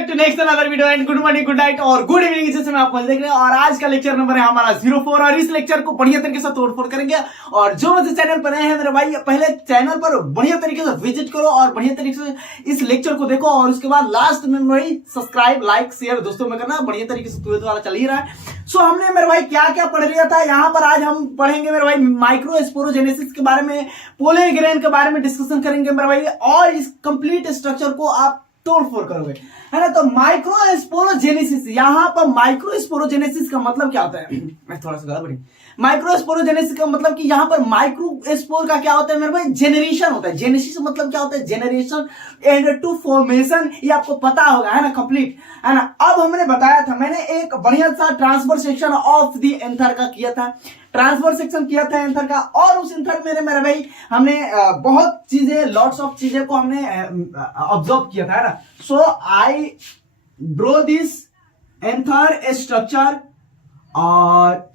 Back to next another video and good morning, good night और good evening जैसे मैं आपको देख रहे हैं। और आज का लेक्चर नंबर है हमारा 04 और इस लेक्चर को बढ़िया तरीके से तोड़फोड़ करेंगे। और जो मुझे चैनल पर नए हैं मेरे भाई, पहले चैनल पर बढ़िया तरीके से विजिट करो और बढ़िया तरीके से इस लेक्चर को देखो और उसके बाद लास्ट में भाई सब्सक्राइब लाइक शेयर दोस्तों में करना। बढ़िया तरीके से वाला चल ही रहा है। सो हमने मेरे भाई क्या क्या पढ़ लिया था। यहाँ पर आज हम पढ़ेंगे मेरे भाई माइक्रोस्पोरोजेनेसिस के बारे में, पोलन ग्रेन के बारे में डिस्कशन करेंगे मेरे भाई, और इस कंप्लीट स्ट्रक्चर को आप तोड़फोड़ करोगे, है ना। तो माइक्रोस्पोरोजेनेसिस, यहाँ पर माइक्रोस्पोरोजेनेसिस का मतलब क्या होता है मैं थोड़ा सा गड़बड़ी। माइक्रोस्पोरोजेनेसिस का मतलब कि यहाँ पर माइक्रोस्पोर का क्या होता है मेरे भाई, जेनरेशन होता है। जेनेसिस मतलब क्या होता है, जेनरेशन एंड टू फॉर्मेशन, ये आपको पता होगा, है ना, कंप्लीट, है ना। अब हमने बताया था, मैंने एक बढ़िया सा transfer section of the anther का किया था, ट्रांसफर सेक्शन किया था एंथर का। और उस एंथर में मेरे भाई हमने बहुत चीजें, लॉट्स ऑफ चीजें को हमने ऑब्जर्व किया था, है ना। So I draw this anther structure और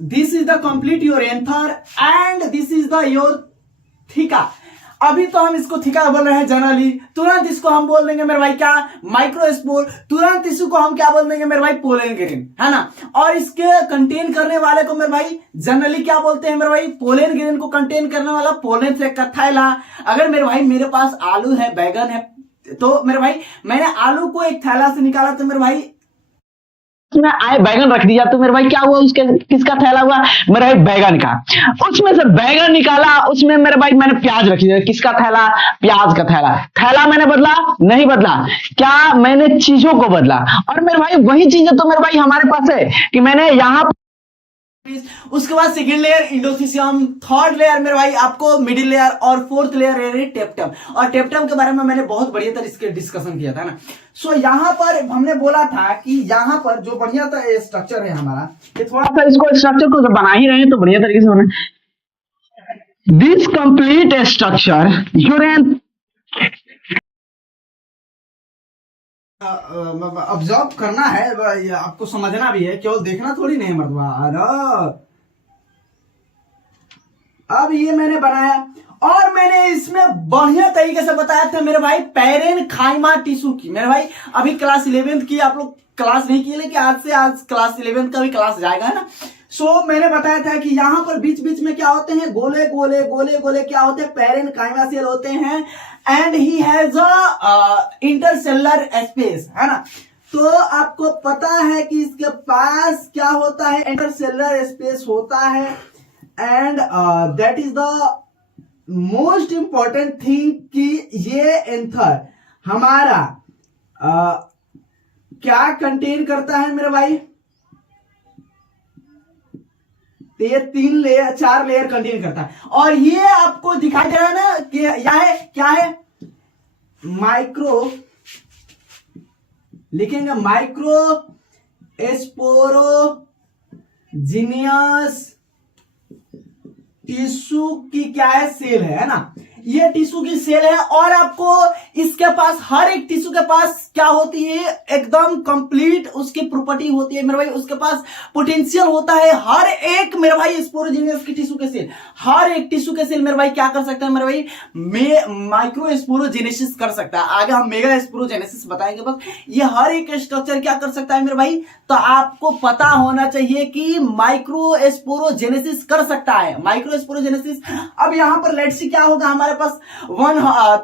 this is the complete your anther and this is the your theca. अभी तो हम इसको थीका बोल रहे हैं जनरली, तुरंत इसको हम बोल देंगे मेरे भाई क्या, माइक्रोस्पोर। तुरंत इसको हम क्या बोल देंगे मेरे भाई, पोलन ग्रेन, है ना। और इसके कंटेन करने वाले को मेरे भाई जनरली क्या बोलते हैं मेरे भाई, पोलन ग्रेन को कंटेन करने वाला पोलन से का थैला। अगर मेरे भाई मेरे पास आलू है, बैगन है, तो मेरे भाई मैंने आलू को एक थैला से निकाला तो मेरे भाई उसमें आए बैगन रख दिया तो मेरे भाई क्या हुआ, उसके किसका थैला हुआ, मेरे भाई बैगन का। उसमें से बैगन निकाला, उसमें मेरे भाई मैंने प्याज रख दिया, किसका थैला, प्याज का थैला। थैला मैंने बदला नहीं बदला, क्या मैंने चीजों को बदला। और मेरे भाई वही चीजें तो मेरे भाई हमारे पास है कि मैंने यहाँ, उसके बाद सेकेंड लेयर इंडोथीसियम, थर्ड लेयर मेरे भाई आपको मिडिल लेयर, और फोर्थ लेयर है टेप्टम। और टेप्टम के बारे में मैंने बहुत बढ़िया तरीके से डिस्कशन किया था ना। सो यहाँ पर हमने बोला था कि यहाँ पर जो बढ़िया सा स्ट्रक्चर है हमारा, ये थोड़ा सा इसको स्ट्रक्चर को जब बना ही रहे हैं तो बढ़िया तरीके से बना। दिस कंप्लीट स्ट्रक्चर यूरेन ऑब्जर्व करना है, आपको समझना भी है, केवल देखना थोड़ी नहीं मर्दवा। अब ये मैंने बनाया और मैंने इसमें बढ़िया तरीके से बताया था मेरे भाई पैरेनकाइमा टिश्यू की। मेरे भाई अभी क्लास 11th की आप लोग क्लास नहीं किए, लेकिन आज से आज क्लास 11th का भी क्लास जाएगा, है ना। सो मैंने बताया था कि यहाँ पर बीच बीच में क्या होते हैं, गोले गोले गोले गोले क्या होते हैं, पैरेनकाइमा सेल होते हैं and he has a intercellular space, है ना। तो आपको पता है कि इसके पास क्या होता है, इंटरसेलुलर स्पेस होता है and that is the most important thing कि ये एंथर हमारा क्या कंटेन करता है मेरे भाई, तो ये 3 लेयर 4 लेयर कंटेन करता है। और ये आपको दिखाई दे रहा है ना कि क्या है माइक्रो, लिखेंगे माइक्रो स्पोरोजिनियस टिश्यू की क्या है, सेल है ना। ये टिश्यू की सेल है और आपको इसके पास, हर एक टिश्यू के पास क्या होती है, एकदम कंप्लीट उसकी प्रॉपर्टी होती है मेरे भाई। उसके पास पोटेंशियल होता है हर एक मेरे भाई स्पोरोजिनियस की टिश्यू के सेल, हर एक टिश्यू के सेल मेरे भाई क्या कर सकता है मेरे भाई, माइक्रो स्पोरोजेनेसिस कर सकता है। आगे हम मेगा स्पोरोजेनेसिस बताएंगे। बस ये हर एक स्ट्रक्चर क्या कर सकता है मेरे भाई, तो आपको पता होना चाहिए कि माइक्रो स्पोरोजेनेसिस कर सकता है, माइक्रो स्पोरोजेनेसिस। अब यहां पर लेट्स सी क्या होगा, हमारे पास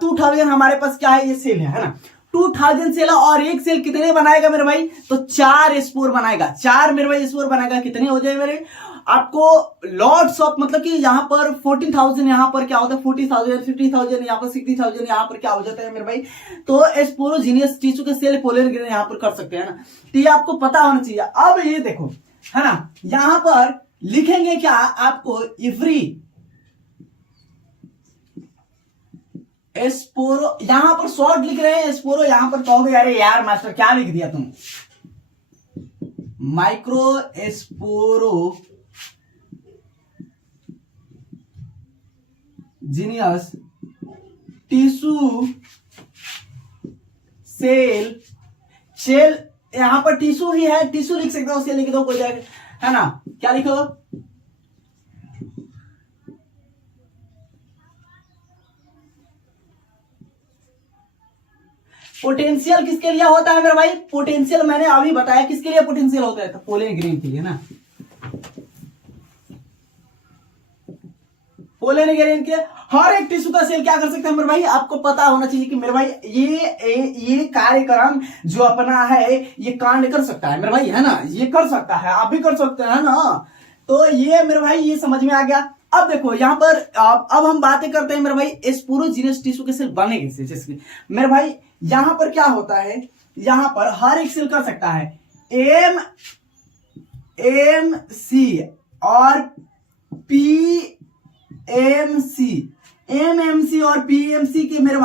2000 हमारे पास क्या है, ये सेल है ना। 2000 सेल और एक सेल कितने बनाएगा मेरे भाई, तो 4 स्पोर बनाएगा, 4 मेरे भाई स्पोर बनाएगा। कितने हो जाए मेरे, आपको लॉट्स ऑफ, मतलब कि यहाँ पर 14,000, यहाँ पर क्या होता है 40,000, 50,000, यहाँ पर 60,000, यहाँ पर क्या हो जाता है मेरे भाई, तो स्पोरोजिनियस टिश्यू के सेल पोलन ग्रेन यहाँ पर कर सकते हैं ना। तो ये आपको पता होना चाहिए। अब ये देखो, है ना, यहां पर लिखेंगे क्या आपको, इफ्री स्पोरो, यहां पर शॉर्ट लिख रहे हैं स्पोरो, यहां पर कहोगे अरे यार मास्टर क्या लिख दिया तुम, micro स्पोरो genius tissue cell, cell यहां पर टिश्यू ही है, टिश्यू लिख सकते हो, सेल लिख दो कोई जाएगा, है ना। क्या लिखो, पोटेंशियल किसके लिए होता है मेरे भाई? पोटेंशियल मैंने अभी बताया किसके लिए पोटेंशियल होता है, तो पोलेन ग्रेन के लिए ना, पोलेन ग्रेन के हर एक टिश्यू का सेल क्या कर सकता है मेरे भाई? आपको पता होना चाहिए कि मेरे भाई ये कार्यक्रम जो अपना है ये कांड कर सकता है मेरे भाई, है ना, ये कर सकता है, आप भी कर सकते हैं ना। तो ये मेरे भाई ये समझ में आ गया। अब देखो यहाँ पर अब हम बातें करते हैं मेरे भाई स्पोरोजीनियस टिश्यू के सेल बनने के, जैसे मेरे भाई यहां पर क्या होता है, यहां पर हर एक सेल कर सकता है एम सी और एमएमसी और पीएमसी के मेरे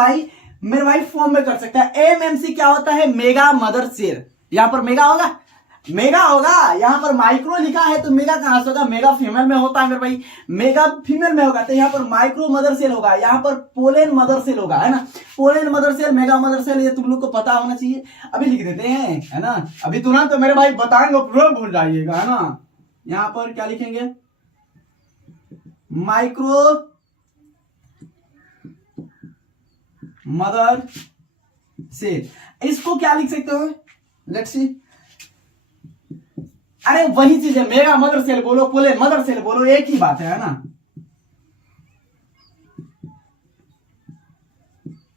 भाई फॉर्म में कर सकता है। एमएमसी क्या होता है? Mega mother cell. यहां पर मेगा होगा, यहां पर माइक्रो लिखा है तो मेगा कहां से होगा? मेगा फीमेल में होता है मेरे भाई, मेगा फीमेल में होगा, तो यहाँ पर माइक्रो मदर सेल होगा, यहाँ पर पोलेन मदर सेल होगा, है ना। Pollen mother cell, mega mother cell, ये तुम लोग को पता होना चाहिए। अभी लिख देते हैं, है ना, अभी तुरंत तो मेरे भाई बताएंगे पूरा भूल जाइएगा, है ना। यहाँ पर क्या लिखेंगे? Micro mother cell. इसको क्या लिख सकते हो? Let's see. अरे वही चीज है, मेगा मदर सेल बोलो, पोलेन मदर सेल बोलो, एक ही बात है ना।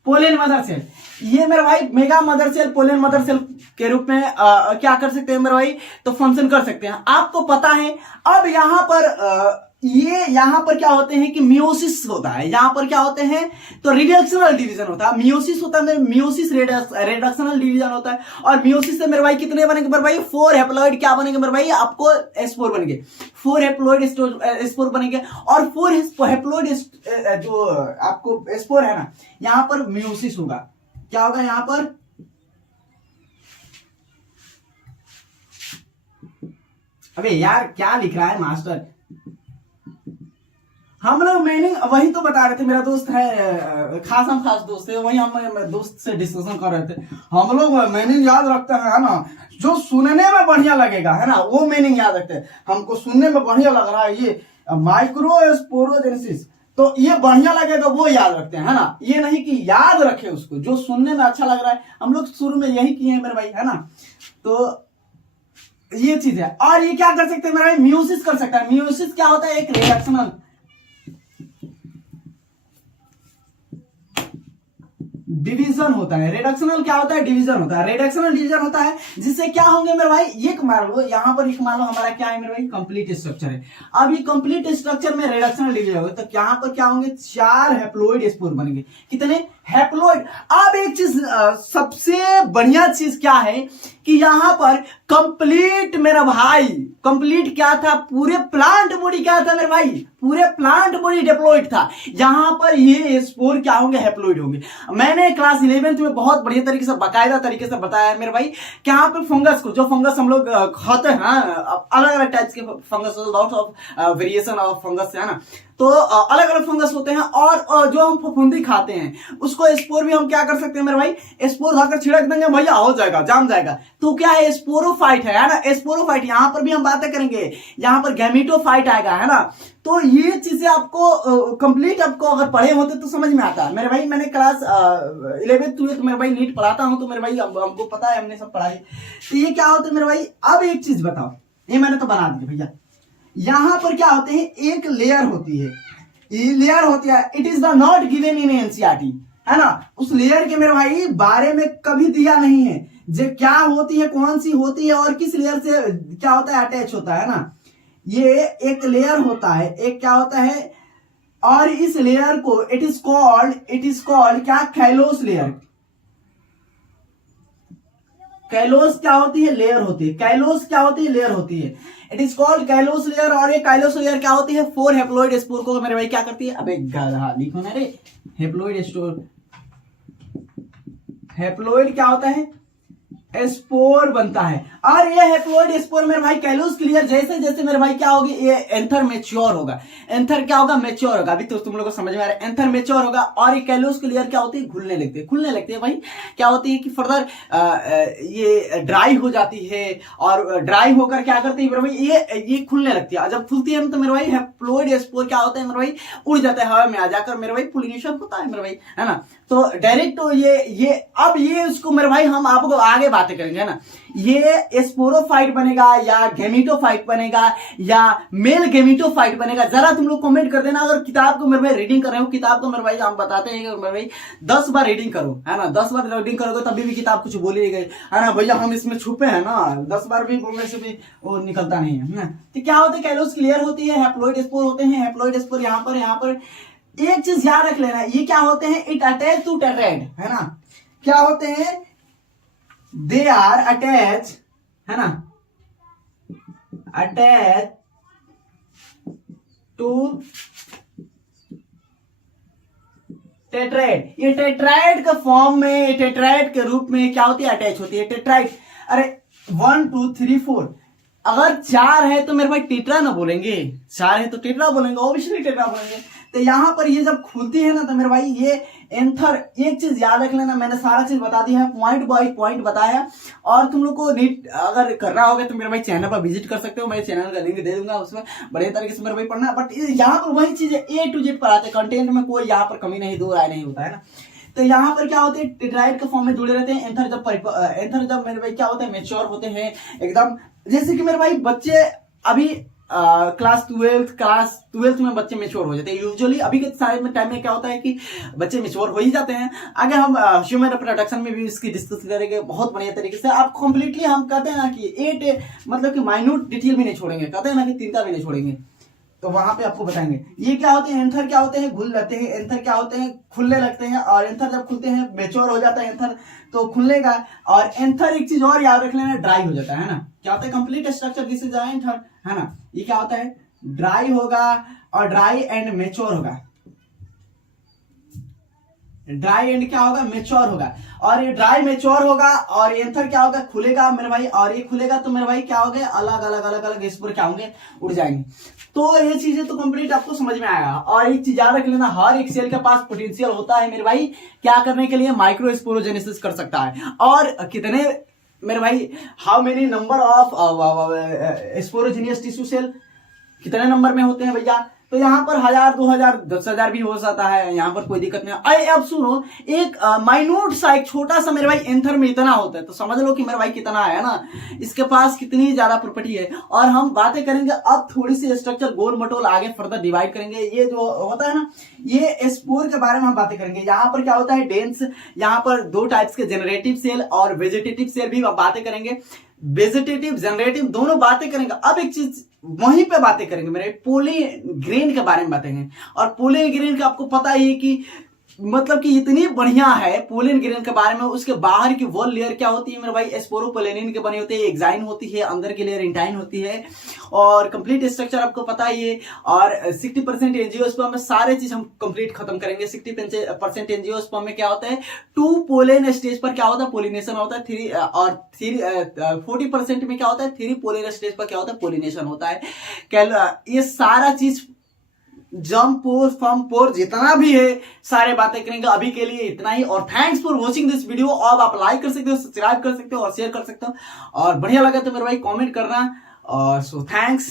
पोलेन मदर सेल, ये मेरे भाई mega mother cell, pollen mother cell के रूप में क्या कर सकते हैं मेरे भाई? तो फंक्शन कर सकते हैं, आपको पता है। अब यहां पर यहां पर क्या होते हैं कि मियोसिस होता है, यहां पर क्या होते हैं? तो रिडक्शनल डिवीजन होता है, मियोसिस होता है, मियोसिस रिडक्शनल डिवीजन होता है। और मियोसिस से मेरे भाई कितने बनेंगे मेरे भाई? 4 हैप्लॉइड क्या बनेंगे मेरे भाई? आपको स्पोर बनेंगे, 4 हैप्लॉइड स्पोर बनेंगे। और 4 हैप्लॉइड जो आपको स्पोर है ना, यहां पर मियोसिस होगा। क्या होगा यहां पर? अबे यार क्या लिख रहा है मास्टर? हम लोग मीनिंग वही तो बता रहे थे, मेरा दोस्त है खास दोस्त है, वही हम दोस्त से डिस्कशन कर रहे थे। हम लोग मीनिंग याद रखते हैं, है ना, जो सुनने में बढ़िया लगेगा, है ना, वो मीनिंग याद रखते हैं। हमको सुनने में बढ़िया लग रहा है ये माइक्रोस्पोरोजेनेसिस, तो ये बढ़िया लगेगा वो याद रखते हैं, है ना। ये नहीं कि याद रखे उसको, जो सुनने में अच्छा लग रहा है। हम लोग शुरू में यही किए हैं मेरे भाई, है ना। तो ये चीज है। और ये क्या कर सकते हैं मेरे भाई? मियोसिस कर सकता है। मियोसिस क्या होता है? एक रिएक्शनल डिवीजन होता है। रिडक्शनल क्या होता है? डिवीजन होता है। रिडक्शनल डिवीजन होता है जिससे क्या होंगे मेरे भाई? एक मान लो यहां पर, एक मान लो हमारा क्या है मेरे भाई? कंप्लीट स्ट्रक्चर है। अब ये कंप्लीट स्ट्रक्चर में रिडक्शनल डिवीजन होगा, तो यहां पर क्या होंगे? 4 हैप्लॉइड स्पोर बनेंगे। कितने? हैप्लॉइड। अब एक चीज सबसे बढ़िया चीज क्या है कि यहां पर कंप्लीट मेरा भाई, कंप्लीट क्या था? पूरे प्लांट बॉडी क्या था मेरे भाई? पूरे प्लांट बॉडी डिप्लॉइड था। यहां पर ये स्पोर क्या होंगे? हैप्लॉइड होंगे। मैंने क्लास 11th में बहुत बढ़िया तरीके से, बाकायदा तरीके से बताया मेरे भाई कि यहाँ पे फंगस को, जो फंगस हम लोग खाते हैं, अलग अलग टाइप्स के fungus, lots of variation of fungus, है ना। तो अलग अलग फंगस होते हैं। और जो हम फफूंदी खाते हैं उसको स्पोर भी हम क्या कर सकते हैं मेरे भाई? स्पोर खाकर छिड़क देंगे, भैया हो जाएगा, जाम जाएगा। तो क्या है? स्पोरोफाइट है ना, स्पोरोफाइट। यहां पर भी हम बातें करेंगे, यहां पर गैमेटोफाइट आएगा, है ना। तो ये चीजें आपको कंप्लीट आपको अगर पढ़े होते तो समझ में आता है मेरे भाई। मैंने क्लास 11th 12th मेरे भाई नीट पढ़ाता हूं, तो मेरे भाई हमको पता है, हमने सब पढ़ाई। तो ये क्या होता है मेरे भाई? अब एक चीज बताओ, ये मैंने तो बना दी भैया। यहां पर क्या होते हैं? एक लेयर होती है, ये लेयर होती है। It is the not given in NCERT, है ना। उस लेयर के मेरे भाई बारे में कभी दिया नहीं है, जो क्या होती है, कौन सी होती है और किस लेयर से क्या होता है, अटैच होता है ना। ये एक लेयर होता है, एक क्या होता है, और इस लेयर को इट इज कॉल्ड क्या? Callus layer. कैलोस क्या होती है? लेयर होती है। कैलोस क्या होती है? लेयर होती है। It is called callus layer. और ये कैलोस लेयर क्या होती है? 4 हैप्लॉइड स्पोर को मेरे भाई क्या करती है? अबे गधा लिखो ना रे, हैप्लॉइड स्पोर। हैप्लॉइड क्या होता है? स्पोर बनता है। और ये हैप्लॉइड स्पोर मेरे भाई कैलूस क्लियर जैसे जैसे मेरे भाई क्या होगी, ये एंथर मैच्योर होगा। एंथर क्या होगा, मैच्योर होगा। अभी तो तुम लोगों को समझ में आ रहा है, एंथर मैच्योर होगा। और ये कैलूस क्लियर क्या होती है, घुलने लगती है भाई। क्या होती है कि फर्दर ये ड्राई हो जाती है, और ड्राई होकर क्या करती है मेरे भाई, ये खुलने लगती है। जब खुलती है तो मेरे भाई हैप्लॉइड स्पोर क्या होता है मेरे भाई, उड़ जाता है हवा में आ जाकर मेरे भाई, पोलिनेशन होता है मेरे भाई, है ना। तो डायरेक्ट तो ये अब ये उसको मेरे भाई हम आपको आगे बातें करेंगे, है ना। ये स्पोरोफाइट बनेगा या गेमिटोफाइट बनेगा या मेल गेमिटोफाइट बनेगा, जरा तुम लोग कमेंट कर देना। अगर किताब को मेरे भाई रीडिंग कर रहे हो, किताब को मेरे भाई हम बताते हैं कि मेरे भाई 10 बार रीडिंग करो, है ना। 10 बार रीडिंग करोगे तभी भी किताब कुछ बोली नहीं गई, है ना भैया, हम इसमें छुपे हैं ना। 10 बार भी बोलने से भी वो निकलता नहीं है। तो क्या होता है, कैलोस क्लियर होती है, हैप्लॉइड स्पोर होते हैं। हैप्लॉइड स्पोर यहाँ पर एक चीज याद रख लेना, ये क्या होते हैं, इट अटैच टू टेट्राएड, है ना। क्या होते हैं, दे आर अटैच, है ना, अटैच टू टेट्राएड। ये टेट्राएड का फॉर्म में, टेट्राएड के रूप में क्या होती है, अटैच होती है टेट्राएड। अरे 1 2 3 4, अगर 4 है तो मेरे भाई टेट्रा ना बोलेंगे, 4 है तो टेट्रा बोलेंगे, ऑब्वियसली टेट्रा बोलेंगे। तो यहां पर ये जब खुलती है ना तो मेरे भाई ये एंथर, एक चीज याद रख लेना, मैंने सारा चीज बता दिया है, पॉइंट बाय पॉइंट बताया। और तुम लोग को नीट अगर करना होगा तो मेरे भाई चैनल पर विजिट कर सकते हो, मैं चैनल का लिंक दे दूंगा, उसमें बढ़िया तरीके से मेरे भाई पढ़ना। बट यहाँ पर वही चीज A to Z पर आते हैं, कंटेंट में कोई यहाँ पर कमी नहीं, दो राय नहीं होता है ना। तो यहाँ पर क्या होते हैं, टेट्राइड के फॉर्म में जुड़े रहते हैं। एंथर जब मेरे भाई क्या होता है, मैच्योर होते हैं एकदम। जैसे कि मेरे भाई बच्चे अभी क्लास ट्वेल्थ में बच्चे मेच्योर हो जाते हैं यूजुअली। अभी के सारे में टाइम में क्या होता है कि बच्चे मेच्योर हो ही जाते हैं। आगे हम ह्यूमन रिप्रोडक्शन में भी इसकी डिस्कस करेंगे बहुत बढ़िया तरीके से। आप कंप्लीटली हम कहते हैं ना कि मतलब कि माइन्यूट डिटेल भी नहीं छोड़ेंगे, कहते हैं ना कि तिनका भी नहीं छोड़ेंगे, तो वहां पे आपको बताएंगे। ये क्या होते हैं, एंथर क्या होते हैं, घुल जाते हैं। एंथर क्या होते हैं, खुलने लगते हैं। और एंथर जब खुलते हैं, मैच्योर हो जाता है एंथर, तो खुलने का। और एंथर एक चीज और याद रख लेना, ड्राई हो जाता है ना। क्या होता है, complete structure this is anther, है ना। ये क्या होता है, ड्राई होगा और ड्राई एंड मैच्योर होगा। ड्राई एंड क्या होगा, मैच्योर होगा। और ये ड्राई मैच्योर होगा और एंथर क्या होगा, खुलेगा मेरे भाई। और ये खुलेगा तो मेरे भाई क्या हो गए, अलग अलग स्पोर क्या होंगे, उड़ जाएंगे। तो ये चीजें तो कंप्लीट आपको समझ में आया। और एक चीज याद रख लेना, हर एक सेल के पास पोटेंशियल होता है मेरे भाई, क्या करने के लिए, माइक्रोस्पोरोजेनेसिस कर सकता है। और कितने मेरे भाई, how many number of sporogenous tissue cell, कितने नंबर में होते हैं भैया। तो यहाँ पर 1000 2000 10,000 भी हो सकता है, यहाँ पर कोई दिक्कत नहीं। अरे अब सुनो, एक माइन्यूट सा, एक छोटा सा मेरे भाई एंथर में इतना होता है, तो समझ लो कि मेरे भाई कितना है ना, इसके पास कितनी ज्यादा प्रॉपर्टी है। और हम बातें करेंगे अब थोड़ी सी स्ट्रक्चर गोल मटोल आगे फर्दर डिवाइड करेंगे। ये जो होता है ना, ये स्पोर के बारे में हम बातें करेंगे। यहाँ पर क्या होता है, डेंस, यहाँ पर 2 टाइप्स के, जनरेटिव सेल और वेजिटेटिव सेल भी बातें करेंगे। वेजिटेटिव जनरेटिव दोनों बातें करेंगे। अब एक चीज वहीं पे बातें करेंगे मेरे, पोलीग्रेन के बारे में बातें करेंगे। और पोलीग्रेन का आपको पता ही है कि मतलब कि इतनी बढ़िया है पोलिन ग्रेन के बारे में। उसके बाहर की वॉल लेयर क्या होती है मेरे भाई, स्पोरोपोलेनिन के बनी होती है, एक्साइन होती है, अंदर की लेयर इंटाइन होती है। और कंप्लीट स्ट्रक्चर आपको पता ही है। और 60% एंजियोस्पर्म में सारे चीज हम कंप्लीट खत्म करेंगे। 60% एंजियोस्पर्म में क्या होता है, 2 पोलेन स्टेज पर क्या होता है, पोलिनेशन होता है। 40% में क्या होता है, 3 पोलेन स्टेज पर क्या होता है, पोलिनेशन होता है। ये सारा चीज जम पोर फॉर्म पोर जितना भी है सारे बातें करेंगे। अभी के लिए इतना ही। और thanks for watching this video. अब आप लाइक कर सकते हो, सब्सक्राइब कर सकते हो और शेयर कर सकते हो। और बढ़िया लगा तो मेरे भाई कमेंट करना। और सो थैंक्स।